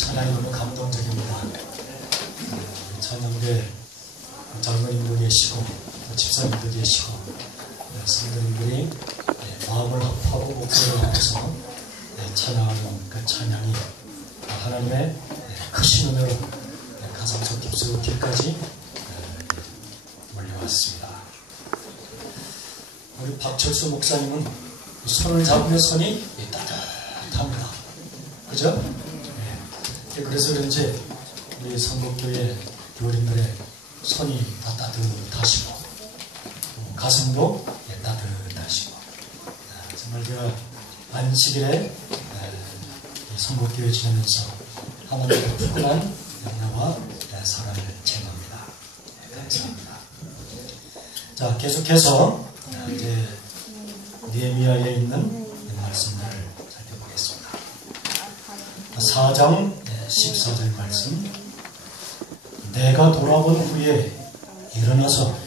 찬양이 너무 감동적입니다. 찬양대 장로님도 계시고 집사님도 계시고 성도님들이 마음을 합하고 목소리를 합해서 찬양하는 그 찬양이 하나님의 크신 은혜로 가장 저 깊숙이 길까지 몰려왔습니다. 우리 박철수 목사님은 손을 잡으면 손이 따뜻합니다. 그죠? 그래서 그런지 우리 성북교회 교인들의 손이 다 따뜻하시고 가슴도 따뜻하시고 정말 그 안식일에 성북교회 지내면서 하나님의 푸근한 영향과 사랑을 체험합니다. 감사합니다. 자, 계속해서 이제 느헤미야에 있는 말씀을 살펴보겠습니다. 4장 14절 말씀. 내가 돌아본 후에 일어나서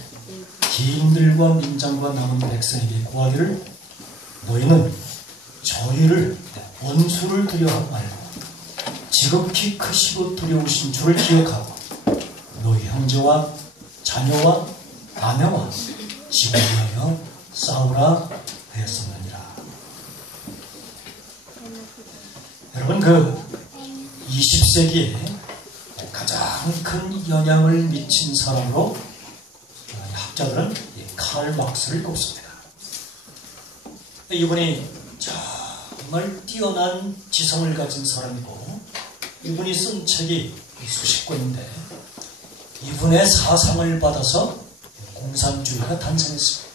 기인들과 민장과 남은 백성에게 구하기를 너희는 저희를 원수를 두려워하지 말고 지극히 크시고 두려우신 주를 기억하고 너희 형제와 자녀와 아내와 집을 위하여 싸우라 하였었느니라. 여러분, 그 20세기에 가장 큰 영향을 미친 사람으로 학자들은 칼 막스를 꼽습니다. 이분이 정말 뛰어난 지성을 가진 사람이고 이분이 쓴 책이 수십 권인데 이분의 사상을 받아서 공산주의가 탄생했습니다.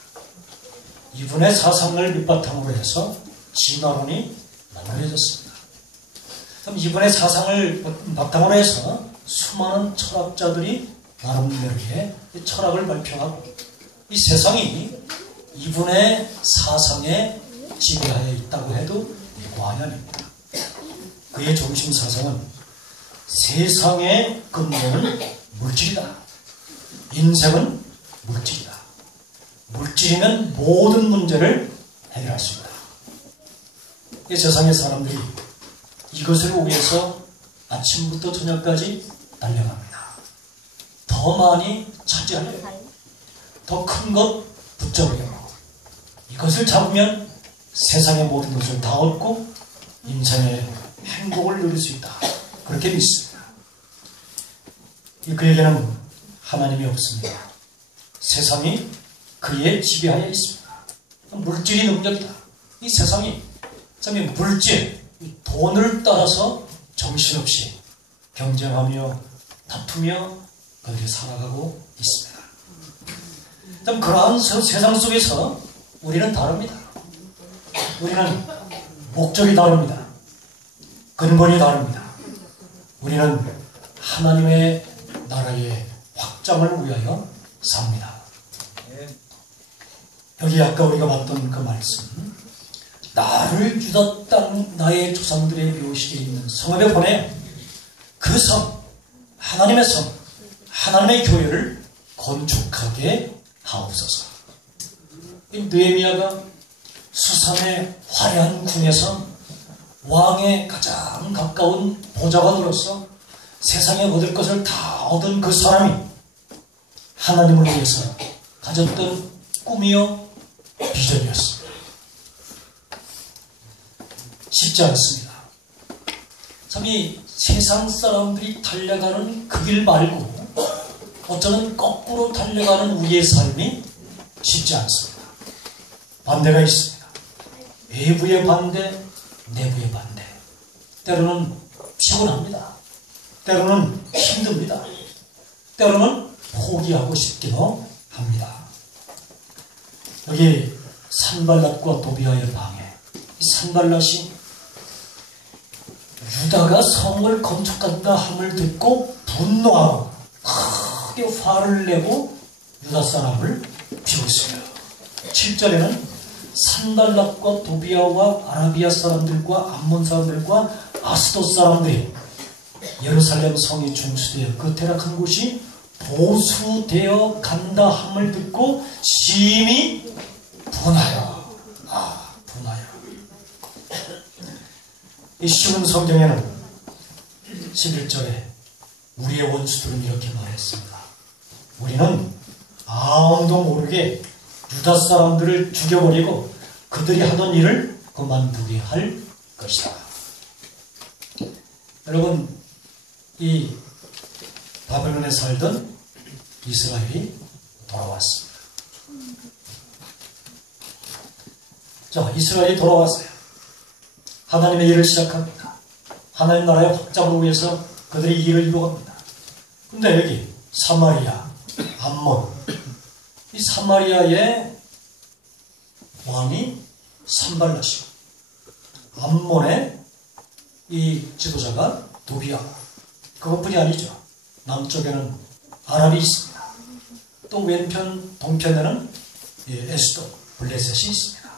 이분의 사상을 밑바탕으로 해서 진화론이 만들어졌습니다. 그럼 이분의 사상을 바탕으로 해서 수많은 철학자들이 나름대로의 철학을 발표하고 이 세상이 이분의 사상에 지배하여 있다고 해도 과언이 아닙니다. 그의 중심 사상은 세상의 근본은 물질이다. 인생은 물질이다. 물질이면 모든 문제를 해결할 수 있다. 이 세상의 사람들이 이것을 위해서 아침부터 저녁까지 달려갑니다. 더 많이 차지하려고, 더 큰 것 붙잡으려고. 이것을 잡으면 세상의 모든 것을 다 얻고 인생의 행복을 누릴 수 있다. 그렇게 믿습니다. 그에게는 하나님이 없습니다. 세상이 그의 지배하에 있습니다. 물질이 능력이다. 이 세상이 물질, 돈을 따라서 정신없이 경쟁하며 다투며 그렇게 살아가고 있습니다. 그러한 세상 속에서 우리는 다릅니다. 우리는 목적이 다릅니다. 근본이 다릅니다. 우리는 하나님의 나라의 확장을 위하여 삽니다. 여기 아까 우리가 봤던 그 말씀, 나를 유다 땅 나의 조상들의 묘실에 있는 성읍에 보내 그 성, 하나님의 성, 하나님의 교회를 건축하게 하옵소서. 느헤미야가 수산의 화려한 궁에서 왕의 가장 가까운 보좌관으로서 세상에 얻을 것을 다 얻은 그 사람이 하나님을 위해서 가졌던 꿈이요 비전이었습니다. 쉽지 않습니다. 참 이 세상 사람들이 달려가는 그 길 말고 어쩌면 거꾸로 달려가는 우리의 삶이 쉽지 않습니다. 반대가 있습니다. 외부의 반대, 내부의 반대. 때로는 피곤합니다. 때로는 힘듭니다. 때로는 포기하고 싶기도 합니다. 여기 산발랏과 도비아의 방해. 산발랏이 유다가 성을 건축한다 함을 듣고 분노하고 크게 화를 내고 유다 사람을 비웃어요. 7절에는 산발랏과 도비아와 아라비아 사람들과 암몬 사람들과 아스돗 사람들이 예루살렘 성이 중수되어 그 태락한 곳이 보수되어 간다 함을 듣고 심히 분하여. 분하여. 이 쉬운 성경에는 11절에 우리의 원수들은 이렇게 말했습니다. 우리는 아무도 모르게 유다 사람들을 죽여버리고 그들이 하던 일을 그만두게 할 것이다. 여러분, 이 바벨론에 살던 이스라엘이 돌아왔습니다. 자, 이스라엘이 돌아왔어요. 하나님의 일을 시작합니다. 하나님 나라의 확장을 위해서 그들이 일을 이루어갑니다. 근데 여기 사마리아, 암몬, 이 사마리아의 왕이 산발랏이고 암몬의 이 지도자가 도비야. 그것뿐이 아니죠. 남쪽에는 아랍이 있습니다. 또 왼편 동편에는 에스도, 블레셋이 있습니다.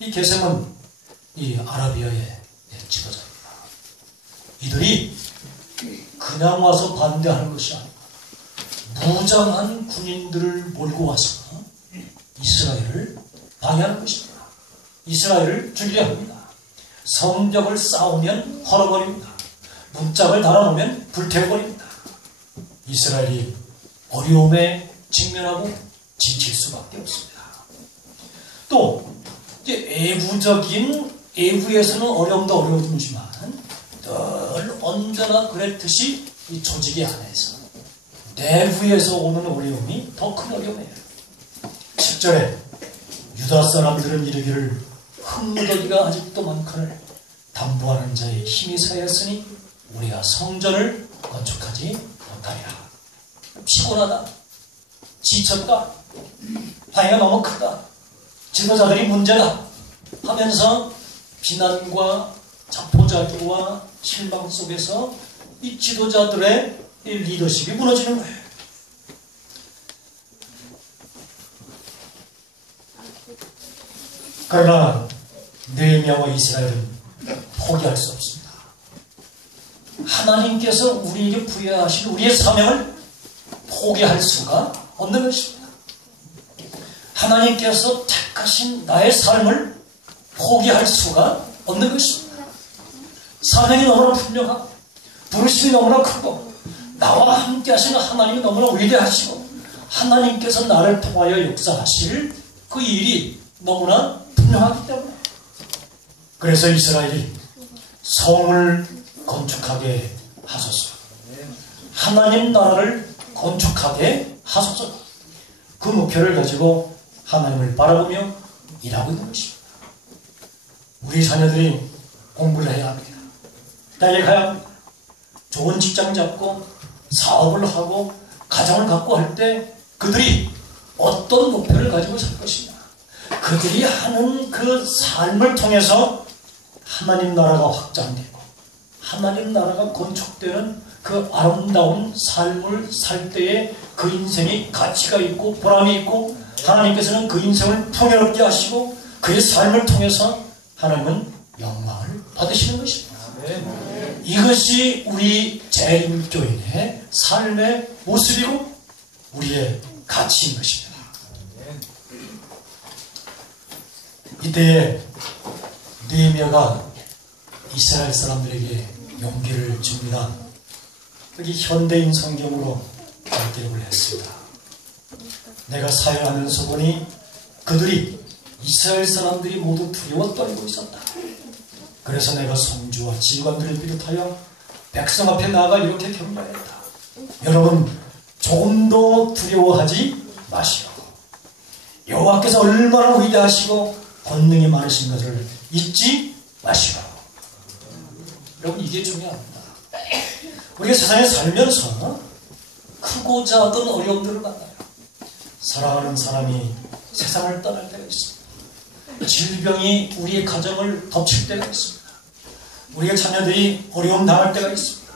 이 게셈은 이 아라비아의 지도자입니다. 이들이 그냥 와서 반대하는 것이 아니고 무장한 군인들을 몰고 와서 이스라엘을 방해하는 것입니다. 이스라엘을 죽이려 합니다. 성벽을 쌓으면 헐어버립니다. 문짝을 달아놓으면 불태워버립니다. 이스라엘이 어려움에 직면하고 지칠 수밖에 없습니다. 또 이제 애구에서는 어려움도 어려움이지만 늘 언제나 그랬듯이 이 조직의 안에서 내부에서 오는 어려움이 더 큰 어려움이에요. 10절에 유다 사람들은 이르기를 흙무더기가 아직도 많거늘 담보하는 자의 힘이 사였으니 우리가 성전을 건축하지 못하리라. 피곤하다, 지쳤다, 방해가 너무 크다, 지도자들이 문제다 하면서 비난과 자포자기와 실망 속에서 이 지도자들의 이 리더십이 무너지는 거예요. 그러나 느헤미야와 이스라엘은 포기할 수 없습니다. 하나님께서 우리에게 부여하신 우리의 사명을 포기할 수가 없는 것입니다. 하나님께서 택하신 나의 삶을 포기할 수가 없는 것입니다. 사명이 너무나 분명하고 부르심이 너무나 크고 나와 함께 하시는 하나님이 너무나 위대하시고 하나님께서 나를 통하여 역사하실 그 일이 너무나 분명하기 때문에 그래서 이스라엘이 성을 건축하게 하소서, 하나님 나라를 건축하게 하소서, 그 목표를 가지고 하나님을 바라보며 일하고 있는 것입니다. 우리 자녀들이 공부를 해야 합니다. 대학에 가야 합니다. 좋은 직장 잡고 사업을 하고 가정을 갖고 할 때 그들이 어떤 목표를 가지고 살 것이냐, 그들이 하는 그 삶을 통해서 하나님 나라가 확장되고 하나님 나라가 건축되는 그 아름다운 삶을 살 때에 그 인생이 가치가 있고 보람이 있고 하나님께서는 그 인생을 풍요롭게 하시고 그의 삶을 통해서 하나님은 영광을 받으시는 것입니다. 이것이 우리 재림교인의 삶의 모습이고 우리의 가치인 것입니다. 이때에 느헤미야가 이스라엘 사람들에게 용기를 줍니다. 여기 현대인 성경으로 기록을 했습니다. 내가 사역하면서 보니 그들이 이스라엘 사람들이 모두 두려워 떨고 있었다. 그래서 내가 성주와 지휘관들을 비롯하여 백성 앞에 나아가 이렇게 격려했다. 여러분, 조금도 두려워하지 마시오. 여호와께서 얼마나 위대하시고 권능이 많으신 것을 잊지 마시오. 여러분, 이게 중요합니다. 우리가 세상에 살면서 크고 작은 어려움들을 만나요. 사랑하는 사람이 세상을 떠날 때가 있습니다. 질병이 우리의 가정을 덮칠 때가 있습니다. 우리의 자녀들이 어려움 당할 때가 있습니다.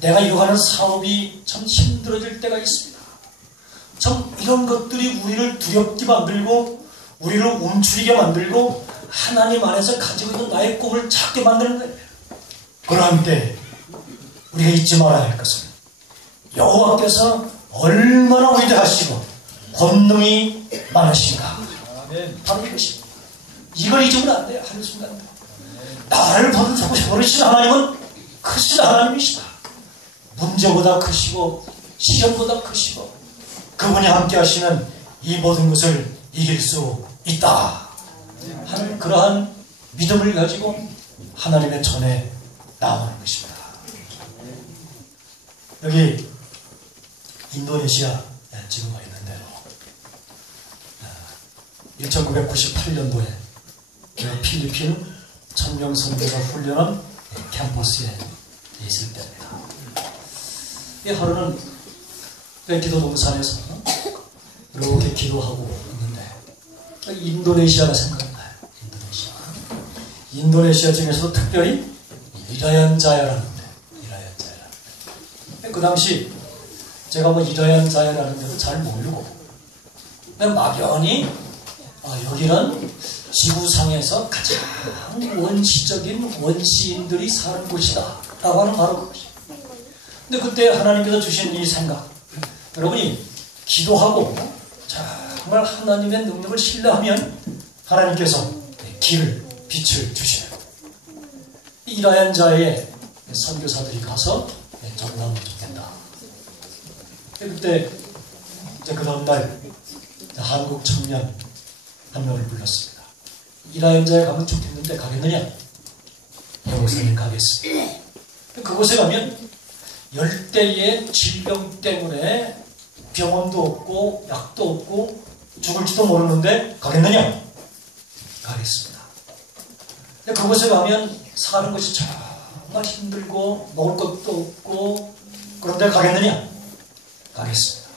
내가 이루어가는 사업이 참 힘들어질 때가 있습니다. 참 이런 것들이 우리를 두렵게 만들고 우리를 움츠리게 만들고 하나님 안에서 가지고 있는 나의 꿈을 찾게 만드는 거예요. 그러한 때 우리가 잊지 말아야 할 것은 여호와께서 얼마나 위대하시고 권능이 많으신가, 바로 이것입니다. 이걸 잊으면 안 돼요. 한순간도 나를 버리신 하나님은 크신 하나님이시다. 문제보다 크시고 시련보다 크시고 그분이 함께 하시면 이 모든 것을 이길 수 있다 하는 그러한 믿음을 가지고 하나님의 전에 나오는 것입니다. 여기 인도네시아 지금 와 있는데요. 1998년도에 필리핀 천명 선교사 훈련원 캠퍼스에 있을 때입니다. 이 하루는 기도 동산에서 이렇게 기도하고 있는데 인도네시아가 생각나요. 인도네시아 중에서도 특별히 이라얀자야라는데 그 당시 제가 뭐 이라얀자야라는 데도 잘 모르고 그냥 막연히 여기는 지구상에서 가장 원시적인 원시인들이 사는 곳이다 라고 하는 바로 그것이에요. 근데 그때 하나님께서 주신 이 생각, 여러분이 기도하고 정말 하나님의 능력을 신뢰하면 하나님께서 길을, 빛을 주셔요. 이라얀자에 선교사들이 가서 전도하면 좋겠다. 그때 그 다음날 한국 청년 한 명을 불렀습니다. 이라얀자에 가면 좋겠는데 가겠느냐? 목사님 가겠습니다. 그곳에 가면 열대의 질병 때문에 병원도 없고 약도 없고 죽을지도 모르는데 가겠느냐? 가겠습니다. 그곳에 가면 사는 것이 정말 힘들고 먹을 것도 없고 그런데 가겠느냐? 가겠습니다.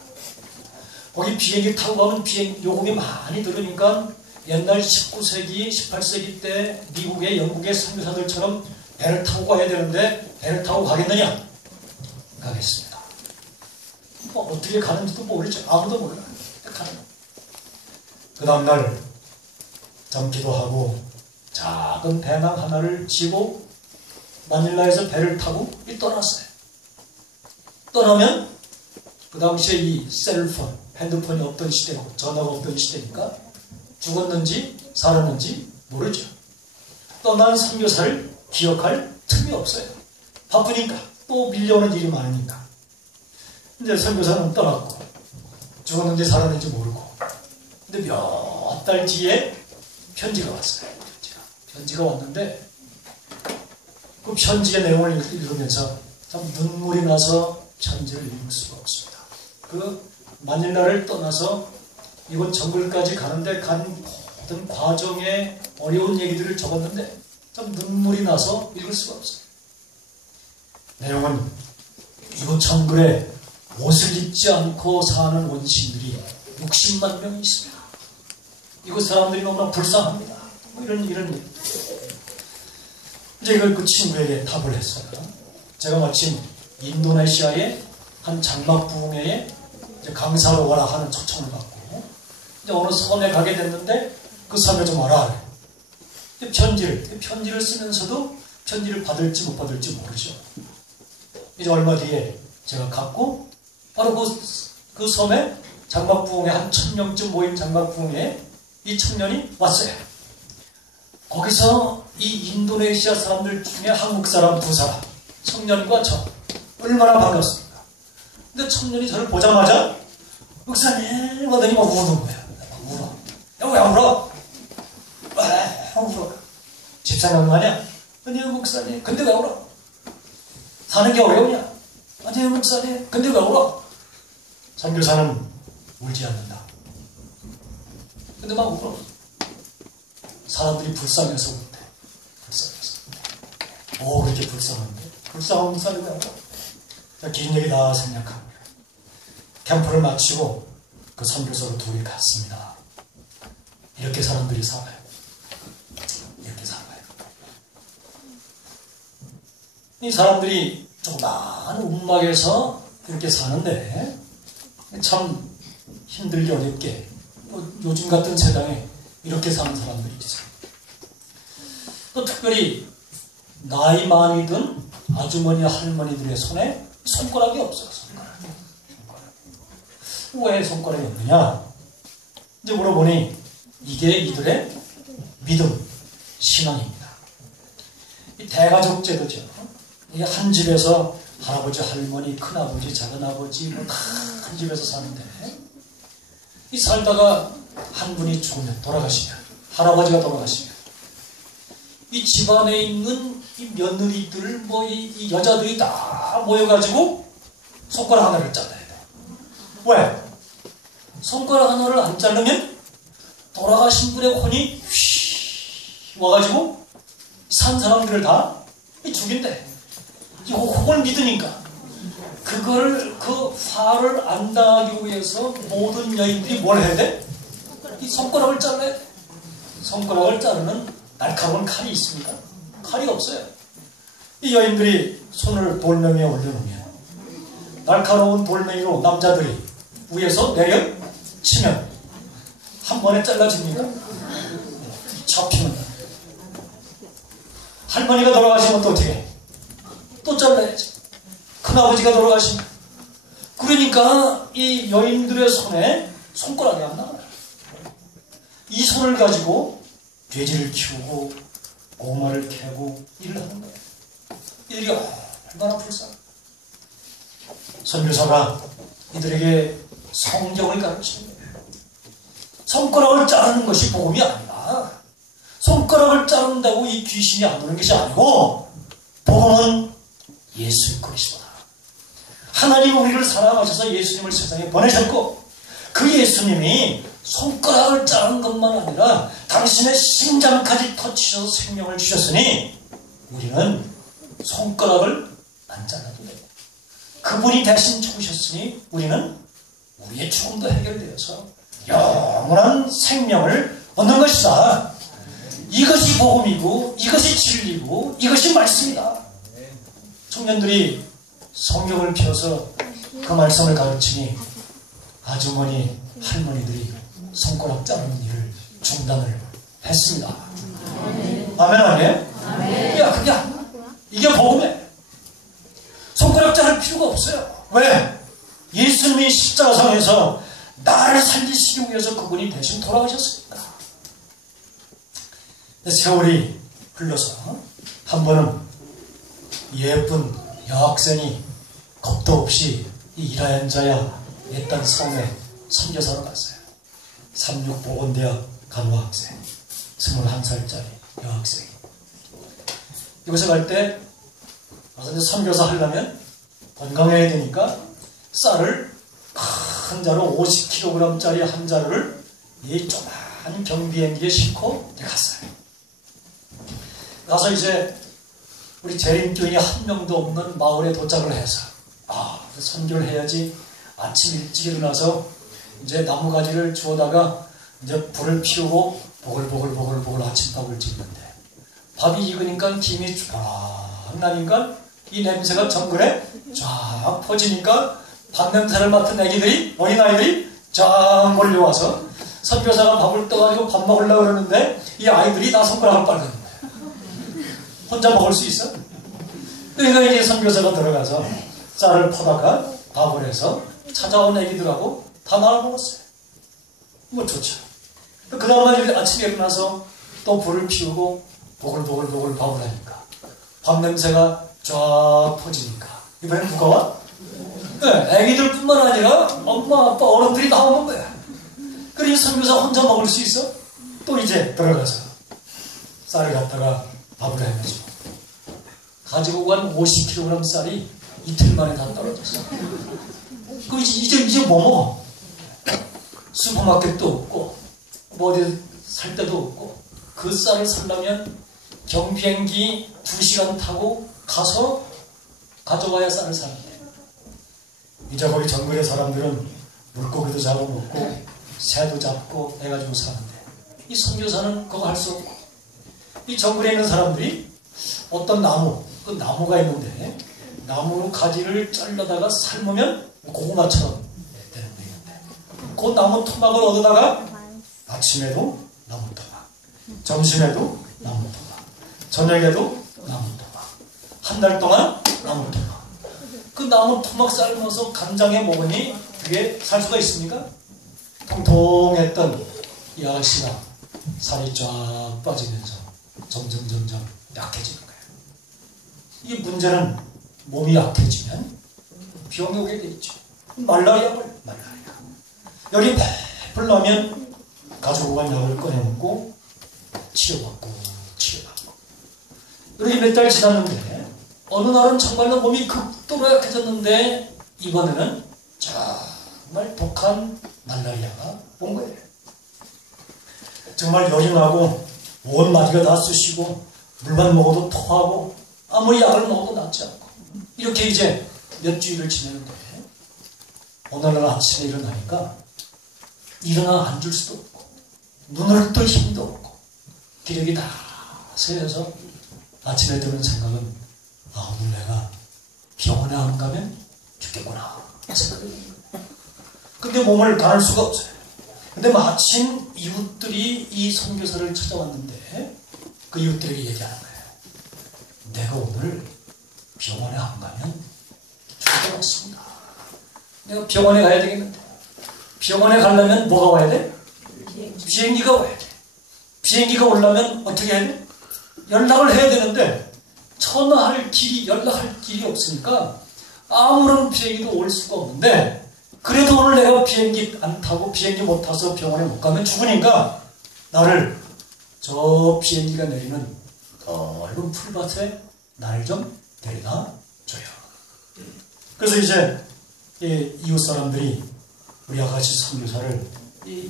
거기 비행기 타고 가면 비행 요금이 많이 들으니까 옛날 19세기, 18세기 때 미국의 영국의 선교사들처럼 배를 타고 가야 되는데 배를 타고 가겠느냐? 가겠습니다. 어떻게 가는지도 모르죠. 아무도 몰라요. 그 다음날 좀 기도하고 작은 배낭 하나를 지고 마닐라에서 배를 타고 떠났어요. 떠나면 그 당시에 이 셀폰, 핸드폰이 없던 시대고 전화가 없던 시대니까 죽었는지 살았는지 모르죠. 떠난 선교사를 기억할 틈이 없어요. 바쁘니까 또 밀려오는 일이 많으니까. 근데 선교사는 떠났고 죽었는지 살았는지 모르고 근데 몇 달 뒤에 편지가 왔어요. 편지가 왔는데 그 편지의 내용을 읽으면서 참 눈물이 나서 편지를 읽을 수가 없습니다. 그 마닐라를 떠나서 이곳 정글까지 가는데 간 모든 과정의 어려운 얘기들을 적었는데 참 눈물이 나서 읽을 수가 없어요. 내용은 이곳 정글에 옷을 입지 않고 사는 원시인들이 60만 명이 있습니다. 이곳 사람들이 너무나 불쌍합니다. 뭐 이런 이제 이걸 그 친구에게 답을 했어요. 제가 마침 인도네시아의 한 장막부흥회에 강사로 와라 하는 초청을 받고 이제 어느 섬에 가게 됐는데 그 섬에 좀 와라. 편지를 쓰면서도 편지를 받을지 못 받을지 모르죠. 이제 얼마 뒤에 제가 갔고 바로 그 섬에 장막부흥회 한 1000명쯤 모인 장막부흥회에 이 청년이 왔어요. 거기서 이 인도네시아 사람들 중에 한국 사람 2사람, 청년과 저 얼마나 반갑습니까? 근데 청년이 저를 보자마자 목사님 하더니 막 우는 거야. 울어. 야, 왜 울어? 왜 울어? 집사람 아니야? 아니요 목사님. 근데 왜 울어? 사는 게 어려우냐? 아니요 목사님. 근데 왜 울어? 선교사는 울지 않는다. 근데 막 울어. 사람들이 불쌍해서 울대. 불쌍해서. 그렇게 불쌍한데? 불쌍한 사람이 왜 울어? 긴 얘기 다 생략합니다. 캠프를 마치고 그 선교사로 둘이 갔습니다. 이렇게 사람들이 살아요. 이렇게 살아요. 이 사람들이 조그마한 움막에서 이렇게 사는데 참 힘들게 어렵게 요즘 같은 세상에 이렇게 사는 사람들이 있어요. 또 특별히 나이 많이 든 아주머니 할머니들의 손에 손가락이 없어요. 왜 손가락이 없느냐? 이제 물어보니 이게 이들의 믿음, 신앙입니다. 이 대가족 제도죠. 이게 한 집에서 할아버지, 할머니, 큰아버지, 작은아버지 뭐 다 한 집에서 사는데 이 살다가 한 분이 죽으면, 돌아가시면, 할아버지가 돌아가시면 이 집안에 있는 이 며느리들 뭐 이 여자들이 다 모여가지고 손가락 하나를 잘라야 돼. 왜? 손가락 하나를 안 자르면 돌아가신 분의 혼이 휘 와가지고 산 사람들을 다 죽인대. 이 혹을 믿으니까 그거를, 그 화를 안 당하기 위해서 모든 여인들이 뭘 해야 돼? 이 손가락을 잘라야 돼. 손가락을 자르는 날카로운 칼이 있습니까? 칼이 없어요. 이 여인들이 손을 돌멩이에 올려놓으면 날카로운 돌멩이로 남자들이 위에서 내려 치면 한 번에 잘라집니까? 잡히면. 할머니가 돌아가시면 또 어떻게 해? 또 잘라야지. 큰아버지가 돌아가시면. 그러니까 이 여인들의 손에 손가락이 안 나와요. 이 손을 가지고 돼지를 키우고 고구마를 캐고 일을 하는 거예요. 이들이 얼마나 불쌍해. 선교사가 이들에게 성경을 가르치는 거예요. 손가락을 자르는 것이 복음이 아니라, 손가락을 자른다고 이 귀신이 안 오는 것이 아니고, 복음은 예수 그리스도다. 하나님 우리를 사랑하셔서 예수님을 세상에 보내셨고, 그 예수님이 손가락을 자른 것만 아니라 당신의 심장까지 터치셔서 생명을 주셨으니 우리는 손가락을 안 잘라도 돼요. 그분이 대신 죽으셨으니 우리는 우리의 죽음도 해결되어서 영원한 생명을 얻는 것이다. 이것이 복음이고, 이것이 진리고, 이것이 말씀이다. 청년들이 성경을 펴서 그 말씀을 가르치니 아주머니, 할머니들이 손가락 자르는 일을 중단을 했습니다. 아멘, 아멘? 야, 그게 아니야. 이게 복음이에요. 손가락 자를 필요가 없어요. 왜? 예수님이 십자가상에서 나를 살리시기 위해서 그분이 대신 돌아가셨습니다. 세월이 흘러서 한 번은 예쁜 여학생이 겁도 없이 이 이라연자야 옛단 성에 선교사로 갔어요. 삼육보건대학 간호학생, 21살짜리 여학생이. 이곳에 갈 때 가서 선교사 하려면 건강해야 되니까 쌀을 큰 자루 50kg짜리 한 자루를 이 조그만 경비행기에 싣고 갔어요. 가서 이제 우리 재림교인이 한 명도 없는 마을에 도착을 해서 선교를 해야지. 아침 일찍 일어나서 이제 나무가지를 주워다가 이제 불을 피우고 보글보글 아침밥을 짓는데 밥이 익으니까 김이 쫙 나니까 이 냄새가 정글에 쫙 퍼지니까 밥 냄새를 맡은 애기들이, 어린아이들이 쫙 몰려와서 선교사가 밥을 떠가지고 밥 먹으려고 그러는데 이 아이들이 다 손가락을 빨는 거예요. 혼자 먹을 수 있어? 그러니까 이제 선교사가 들어가서 쌀을 퍼다가 밥을 해서 찾아온 애기들하고 다 나눠 먹었어요. 뭐 좋죠. 그 다음날 아침에 일어나서 또 불을 피우고 보글보글 밥을 하니까 밥 냄새가 쫙 퍼지니까 이번엔 누가 와? 네, 애기들뿐만 아니라 엄마, 아빠, 어른들이 다 오는 거야. 그러니 선교사 혼자 먹을 수 있어? 또 이제 들어가서 쌀을 갖다가 밥을 해가지고 가지고 간 50kg 쌀이 이틀 만에 다 떨어졌어. 그 이제 뭐 먹어? 슈퍼마켓도 없고 뭐 어디 살 데도 없고 그 쌀을 살려면 경비행기 2시간 타고 가서 가져와야 쌀을 사는데 이제 거기 정글의 사람들은 물고기도 잡아먹고 새도 잡고 해가지고 사는데 이 선교사는 그거 할 수 없고 이 정글에 있는 사람들이 어떤 나무, 그 나무가 있는데 나무 가지를 잘라다가 삶으면 고구마처럼 되는 거였는데 그 나무 토막을 얻어다가 아침에도 나무 토막, 점심에도 나무 토막, 저녁에도 나무 토막, 한 달 동안 나무 토막. 그 나무 토막 삶아서 간장에 먹으니 그게 살 수가 있습니까? 통통했던 이 아가씨가 살이 쫙 빠지면서 점점 약해지는 거예요. 이 문제는 몸이 약해지면 병이 오게 돼 있죠. 말라리아. 열이 펄펄 나면 가지고 간 약을 꺼내 먹고 치료받고. 이렇게 몇 달 지났는데 어느 날은 정말로 몸이 극도로 약해졌는데 이번에는 정말 독한 말라리아가 온 거예요. 정말 열이 나고 온 마디가 다 쑤시고 물만 먹어도 토하고 아무리 약을 먹어도 낫지 않고 이렇게 이제 몇 주일을 지내는데 오늘날 아침에 일어나니까 일어나 앉을 수도 없고 눈을 뜰 힘도 없고 기력이 다 세여서 아침에 드는 생각은 오늘 내가 병원에 안 가면 죽겠구나 근데 몸을 가눌 수가 없어요. 근데 마침 이웃들이 이 선교사를 찾아왔는데 그 이웃들에게 얘기하는 거예요. 내가 오늘 병원에 안 가면 죽을 것 같습니다. 내가 병원에 가야 되겠는데 병원에 가려면 뭐가 와야 돼? 비행기가 와야 돼. 비행기가 오려면 어떻게 해야 돼? 연락을 해야 되는데 전화할 길이 연락할 길이 없으니까 아무런 비행기도 올 수가 없는데 그래도 오늘 내가 비행기 안 타고 비행기 못 타서 병원에 못 가면 죽으니까 나를 저 비행기가 내리는 넓은 풀밭에 나를 좀 데려다 줘요. 그래서 이제 이웃 사람들이 우리 아가씨 선교사를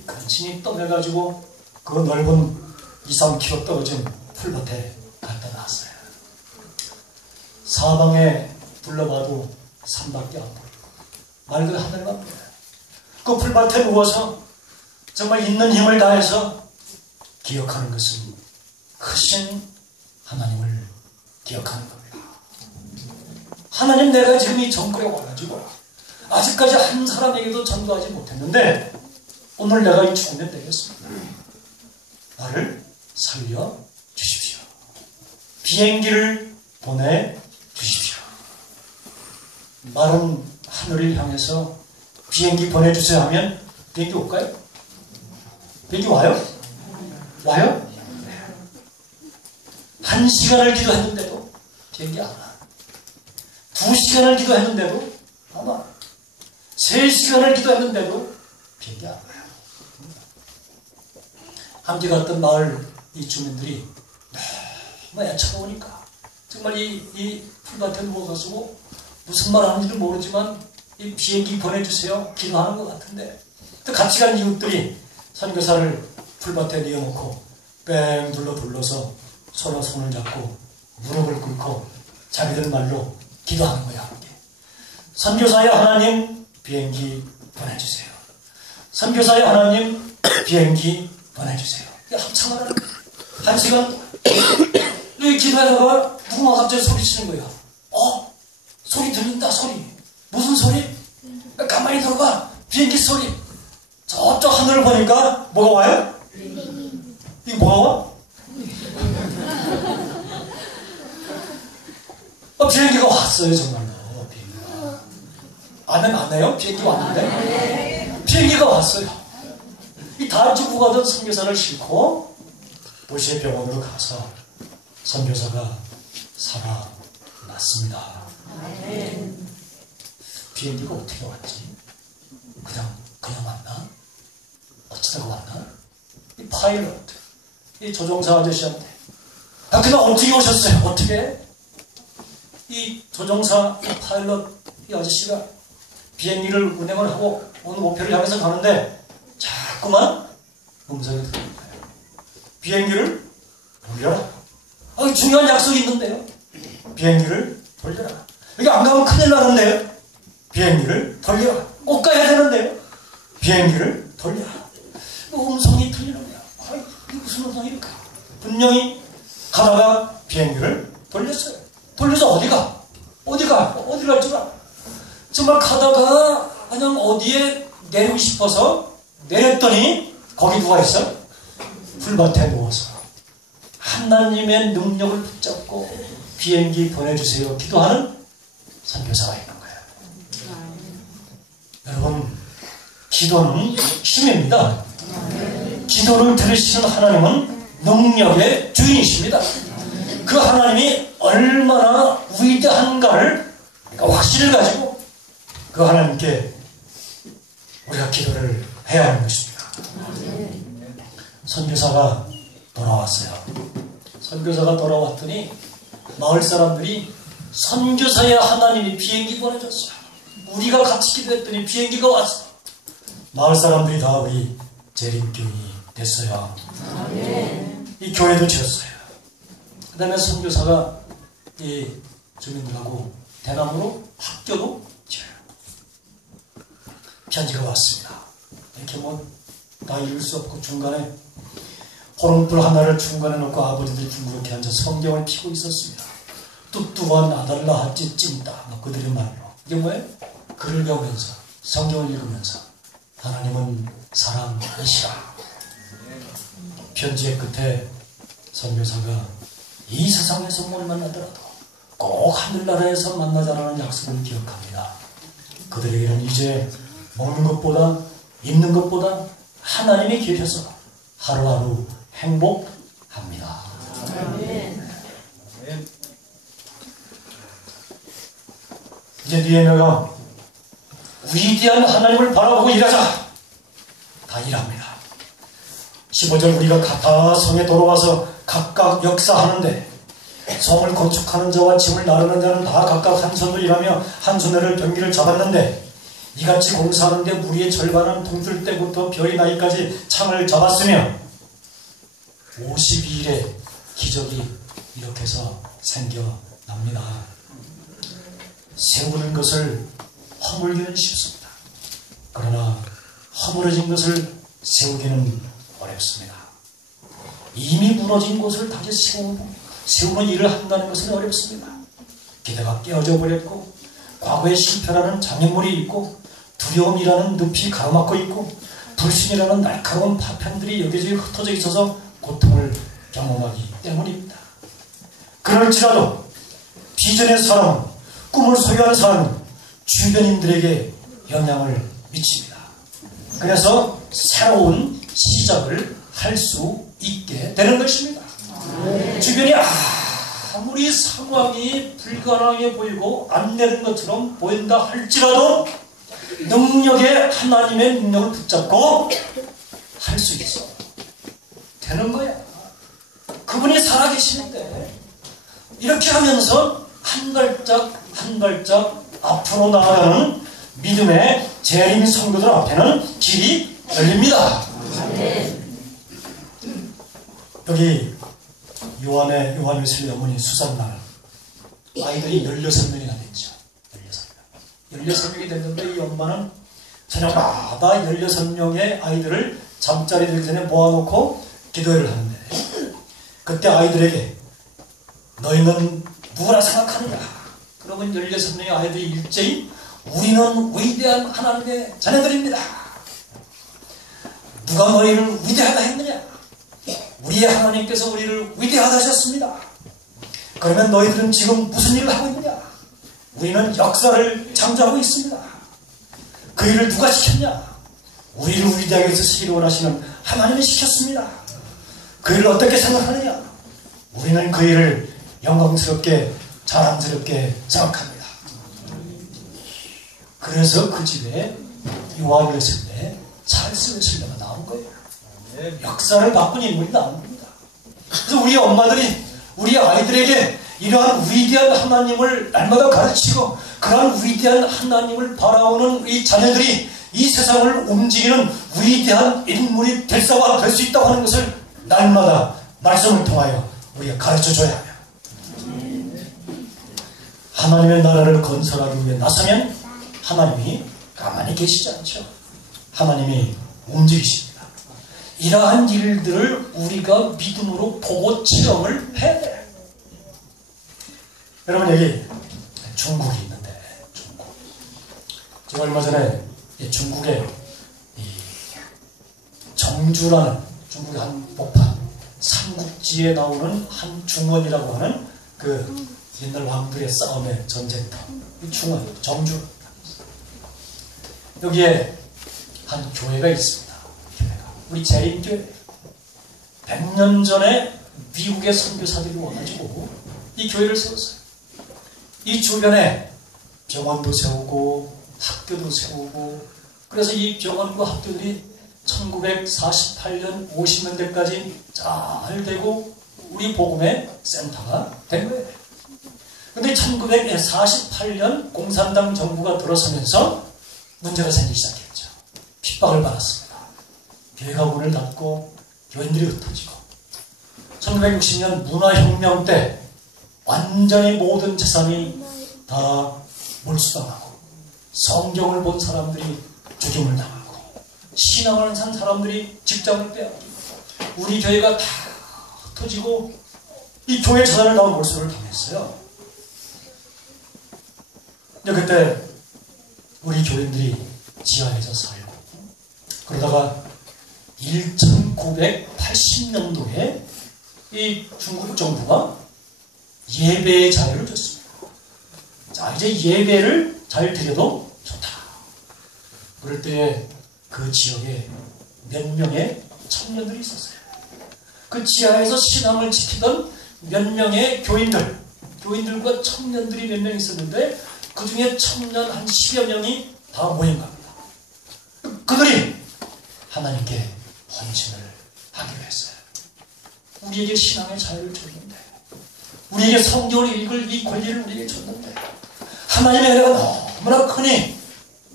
간신히 떠매가지고 그 넓은 2-3km 떨어진 풀밭에 갖다 놨어요. 사방에 둘러봐도 산밖에 안 보이고 맑은 하늘만 보여요. 그 풀밭에 누워서 정말 있는 힘을 다해서 기억하는 것은 크신 하나님을 기억하는 겁니다. 하나님, 내가 지금 이 정글에 와가지고 아직까지 한 사람에게도 전도하지 못했는데 오늘 내가 이 죽으면 되겠습니다. 나를 살려주십시오. 비행기를 보내주십시오. 마른 하늘을 향해서 비행기 보내주세요 하면 비행기 올까요? 비행기 와요? 와요? 1시간을 기도했는데도 비행기 안 와. 2시간을 기도했는데도 안 와. 3시간을 기도했는데도 비행기 안 와요. 함께 갔던 마을 이 주민들이 너무 애처로우니까 정말 이 풀밭에 누워가지고 무슨 말 하는지도 모르지만 이 비행기 보내주세요 기도하는 것 같은데 또 같이 간 이웃들이 선교사를 풀밭에 뉘어놓고 뺑 둘러서 서로 손을 잡고 무릎을 꿇고 자기들 말로 기도하는 거야. 함께. 선교사의 하나님 비행기 보내주세요. 선교사의 하나님 비행기 보내주세요. 한참 하는 1시간 여기 기도하다가 누군가 갑자기 소리치는 거야. 소리 들린다. 소리. 무슨 소리? 가만히 들어봐. 비행기 소리. 저쪽 하늘을 보니까 뭐가 와요? 이게 뭐가 와? 비행기가 왔어요. 정말로. 비행기가. 안 해요? 비행기 왔는데? 비행기가 왔어요. 이 다주고 가던 선교사를 싣고 도시의 병원으로 가서 선교사가 살아났습니다. 비행기가 어떻게 왔지? 그냥 왔나? 어쩌다가 왔나? 이 파일럿, 이 조종사 아저씨한테 그냥 어떻게 오셨어요? 어떻게? 이 조종사, 이 파일럿, 이 아저씨가 비행기를 운행을 하고 어느 목표를 향해서 가는데 자꾸만 음성이 들리는 거예요. 비행기를 돌려라. 중요한 약속이 있는데요. 비행기를 돌려라. 여기 안 가면 큰일 나는데요. 비행기를 돌려라. 꼭 가야 되는데요. 비행기를 돌려라. 음성이 들리는 거야. 이게 무슨 음성일까? 분명히 가다가 비행기를 돌렸어요. 돌려서 어디가? 어디 갈 줄 알아? 정말 가다가 그냥 어디에 내리고 싶어서 내렸더니 거기 누가 있어? 풀밭에 누워서 하나님의 능력을 붙잡고 비행기 보내주세요 기도하는 선교사가 있는 거예요. 여러분, 기도는 힘입니다. 기도를 들으시는 하나님은 능력의 주인이십니다. 그 하나님이 얼마나 위대한가를 우리가 확신을 가지고 그 하나님께 우리가 기도를 해야 하는 것입니다. 선교사가 돌아왔어요. 선교사가 돌아왔더니 마을 사람들이 선교사의 하나님이 비행기 보내줬어요. 우리가 같이 기도했더니 비행기가 왔어. 마을 사람들이 다 우리 재림교인이 됐어요. 이 교회도 지었어요. 그 다음에 선교사가 이 주민들하고 대나무로 학교도 지어요. 편지가 왔습니다. 이렇게 다 이룰 수 없고 중간에 호롱불 하나를 중간에 놓고 아버지들이 둥그렇게 앉아 성경을 피고 있었습니다. 뚜뚜한 아달라 하찌 찐따 그들의 말로. 이게 뭐예요? 글을 배우면서 성경을 읽으면서 하나님은 사랑이시라. 편지의 끝에 선교사가 이 세상에서 뭘 만나더라도 꼭 하늘나라에서 만나자라는 약속을 기억합니다. 그들에게는 이제 먹는 것보다 입는 것보다 하나님이 계셔서 하루하루 행복합니다. 이제 느헤미야가 위대한 하나님을 바라보고 일하자. 다 일합니다. 15절 우리가 다 성에 돌아와서 각각 역사하는데 성을 건축하는 자와 집을 나르는 자는 다 각각 한 손으로 일하며 한 손으로 병기를 잡았는데 이같이 공사하는데 무리의 절반은 동줄 때부터 별이 나기까지 창을 잡았으며 52일에 기적이 이렇게 해서 생겨납니다. 세우는 것을 허물기는 쉽습니다. 그러나 허물어진 것을 세우기는 어렵습니다. 이미 무너진 곳을 다시 세우는 일을 한다는 것은 어렵습니다. 기대가 깨어져 버렸고 과거의 실패라는 장애물이 있고 두려움이라는 늪이 가로막고 있고 불신이라는 날카로운 파편들이 여기저기 흩어져 있어서 고통을 경험하기 때문입니다. 그럴지라도 비전의 사람은 꿈을 소유한 사람은 주변인들에게 영향을 미칩니다. 그래서 새로운 시작을 할 수 있게 되는 것입니다. 주변이 아무리 상황이 불가능해 보이고 안 되는 것처럼 보인다 할지라도 능력에 하나님의 능력을 붙잡고 할 수 있어. 되는 거야. 그분이 살아계시는데 이렇게 하면서 한 발짝 한 발짝 앞으로 나아가는 믿음의 재림 성도들 앞에는 길이 열립니다. 여기 요한 웨슬리 어머니 수산날 아이들이 16명이나 됐죠. 16명. 16명이 됐는데 이 엄마는 저녁마다 16명의 아이들을 잠자리 들기 전에 모아놓고 기도회를 하는데 그때 아이들에게 너희는 누구라 생각하느냐? 그러면 16명의 아이들이 일제히 우리는 위대한 하나님의 자녀들입니다. 누가 너희를 위대하다 했느냐? 우리의 하나님께서 우리를 위대하다 하셨습니다. 그러면 너희들은 지금 무슨 일을 하고 있느냐? 우리는 역사를 창조하고 있습니다. 그 일을 누가 시켰냐? 우리를 위대하게 쓰시기를 원하시는 하나님이 시켰습니다. 그 일을 어떻게 생각하느냐? 우리는 그 일을 영광스럽게 자랑스럽게 생각합니다. 그래서 그 집에 요한 웨슬리, 찰스 웨슬리가 나온 거예요. 역사를 바꾼 인물이 나온 겁니다. 그래서 우리 엄마들이 우리 아이들에게 이러한 위대한 하나님을 날마다 가르치고 그러한 위대한 하나님을 바라보는 이 자녀들이 이 세상을 움직이는 위대한 인물이 될 수 있다고 하는 것을 날마다 말씀을 통하여 우리가 가르쳐줘야 하며 하나님의 나라를 건설하기 위해 나서면 하나님이 가만히 계시지 않죠. 하나님이 움직이십니다. 이러한 일들을 우리가 믿음으로 보고 체험을 해야 돼요. 여러분 여기 중국이 있는데 중국. 제가 얼마 전에 중국의 정주라는 중국의 한 목판 삼국지에 나오는 한 중원이라고 하는 그 옛날 왕들의 싸움의 전쟁터 중원 정주 여기에 한 교회가 있습니다. 우리 재림교회 100년 전에 미국의 선교사들이 와가지고 이 교회를 세웠어요. 이 주변에 병원도 세우고 학교도 세우고, 그래서 이 병원과 학교들이 1948년 50년대까지 잘 되고 우리 복음의 센터가 된 거예요. 근데 1948년 공산당 정부가 들어서면서 문제가 생기기 시작했죠. 핍박을 받았습니다. 교회가 문을 닫고 교인들이 흩어지고, 1960년 문화혁명 때 완전히 모든 재산이 다 몰수당하고, 성경을 본 사람들이 죽임을 당하고, 신앙을 산 사람들이 직장을 빼앗기고, 우리 교회가 다 흩어지고 이 교회 재산을 다 몰수를 당했어요. 그때 우리 교인들이 지하에서 살고, 그러다가 1980년도에 이 중국 정부가 예배의 자유를 줬습니다. 자, 이제 예배를 잘 드려도 좋다. 그럴 때 그 지역에 몇 명의 청년들이 있었어요. 그 지하에서 신앙을 지키던 몇 명의 교인들과 청년들이 몇 명 있었는데, 그 중에 청년 한 10여 명이 다 모인 겁니다. 그들이 하나님께 헌신을 하기로 했어요. 우리에게 신앙의 자유를 줬는데, 우리에게 성경을 읽을 이 권리를 우리에게 줬는데, 하나님의 은혜가 너무나 크니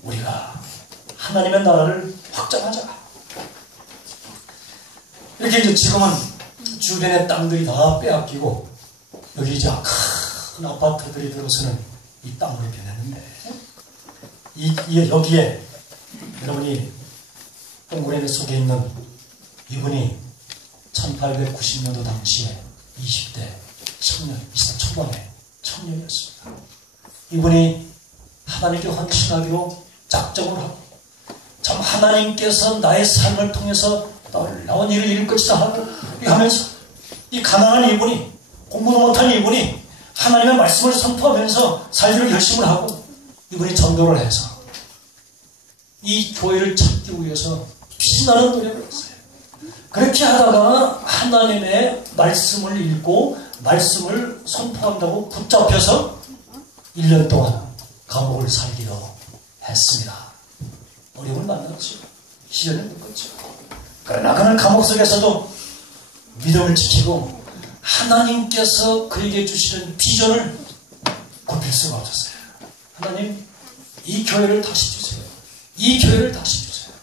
우리가 하나님의 나라를 확장하자. 이렇게 이제 지금은 주변의 땅들이 다 빼앗기고 여기 이제 큰 아파트들이 들어서는 이 땅으로 변했는데, 여기에 여러분이 동그라미 속에 있는 이분이 1890년도 당시에 20대 청년, 20대 초반의 청년이었습니다. 이분이 하나님께 헌신하기로 작정을 하고, 참 하나님께서 나의 삶을 통해서 놀라운 일을 이룰 것이다 하고 하면서, 이 가난한 이분이, 공부도 못한 이분이 하나님의 말씀을 선포하면서 살기로 결심을 하고, 이분이 전도를 해서 이 교회를 찾기 위해서 피나는 노력을 했어요. 그렇게 하다가 하나님의 말씀을 읽고 말씀을 선포한다고 붙잡혀서 1년 동안 감옥을 살기로 했습니다. 어려움을 만났죠. 시련을 겪었죠. 그러나 그는 감옥 속에서도 믿음을 지키고 하나님께서 그에게 주시는 비전을 굽힐 수가 없었어요. 하나님, 이 교회를 다시 주세요. 이 교회를 다시 주세요.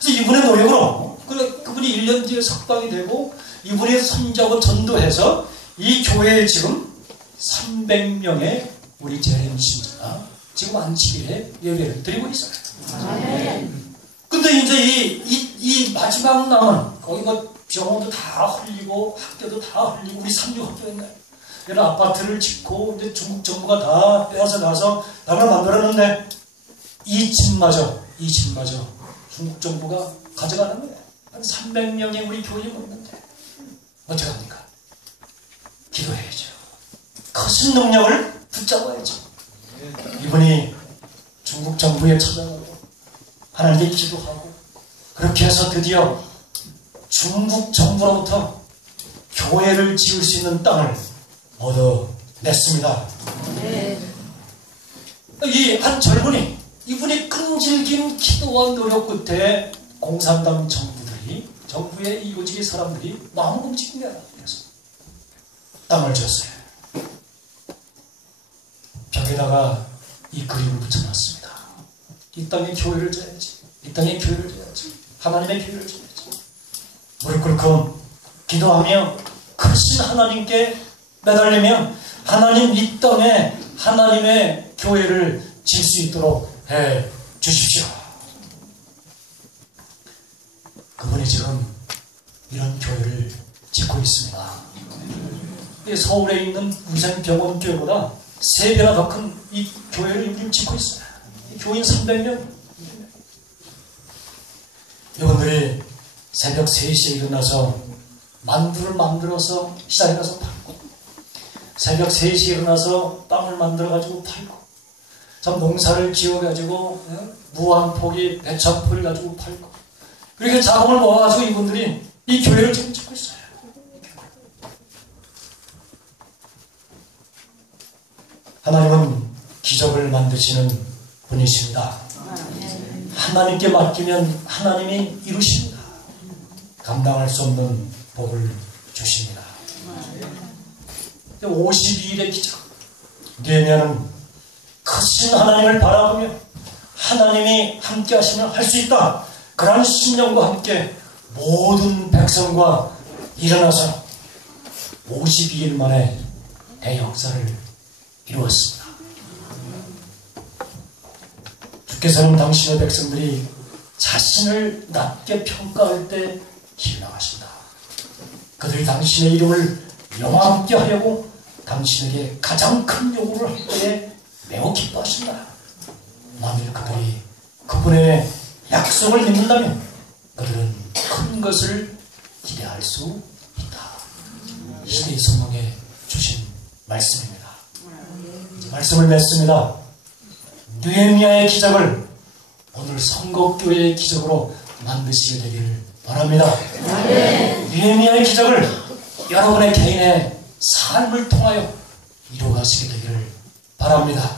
그래서 이분의 노력으로 그분이 1년 뒤에 석방이 되고, 이분의 선자고 전도해서 이 교회에 지금 300명의 우리 재림 신자가 지금 안식일에 예배를 드리고 있어요. 근데 이제 이 마지막 남은, 거기 뭐 병원도 다 흘리고 학교도 다 흘리고, 우리 삼육학교였나요? 이런 아파트를 짓고 이제 중국 정부가 다 빼앗아 가서 나를 만들었는데, 이 집마저 중국 정부가 가져가는 거예요. 한 300명의 우리 교인이 있는데 어떻게 합니까? 기도해야죠. 거신 능력을 붙잡아야죠. 이분이 중국 정부에 찾아가고 하나님께 기도하고, 그렇게 해서 드디어 중국 정부로부터 교회를 지을 수 있는 땅을 얻어냈습니다. 이 한 젊은이, 이분이 끈질긴 기도와 노력 끝에 공산당 정부의 이 요직의 사람들이 마음을 움직인 거야. 그래서 땅을 줬어요. 벽에다가 이 그림을 붙여놨습니다. 이 땅에 교회를 줘야지. 이 땅에 교회를 줘야지. 하나님의 교회를 줘야지. 무릎 꿇고 기도하며 크신 하나님께 매달리면 하나님 이 땅에 하나님의 교회를 질 수 있도록 해 주십시오. 그분이 지금 이런 교회를 짓고 있습니다. 서울에 있는 위생병원 교회보다 3배나 더 큰 이 교회를 지금 짓고 있어요. 교인 300명. 여러분들이 새벽 3시에 일어나서 만두를 만들어서 시장에 가서 팔고, 새벽 3시에 일어나서 빵을 만들어가지고 팔고, 참 농사를 지어가지고 무한포기 배창포를 가지고 팔고, 그렇게 자금을 모아가지고 이분들이 이 교회를 지금 짓고 있어요. 하나님은 기적을 만드시는 분이십니다. 하나님께 맡기면 하나님이 이루십니다. 감당할 수 없는 복을 주십니다. 52일의 기적. 느헤미야는 크신 하나님을 바라보며 하나님이 함께 하시면 할 수 있다. 그러한 신념과 함께 모든 백성과 일어나서 52일 만에 대역사를 이루었습니다. 주께서는 당신의 백성들이 자신을 낮게 평가할 때 기억나가신다. 그들이 당신의 이름을 영화롭게 하려고 당신에게 가장 큰 요구를 할 때에 매우 기뻐하신다. 만일 그들이 그분의 약속을 믿는다면 그들은 큰 것을 기대할 수 있다. 시대의 성령에 주신 말씀입니다. 말씀을 맺습니다. 느헤미야의 기적을 오늘 성곡교회의 기적으로 만드시게 되기를 바랍니다. 느헤미야의 기적을 여러분의 개인의 삶을 통하여 이루어가시게 되기를 바랍니다.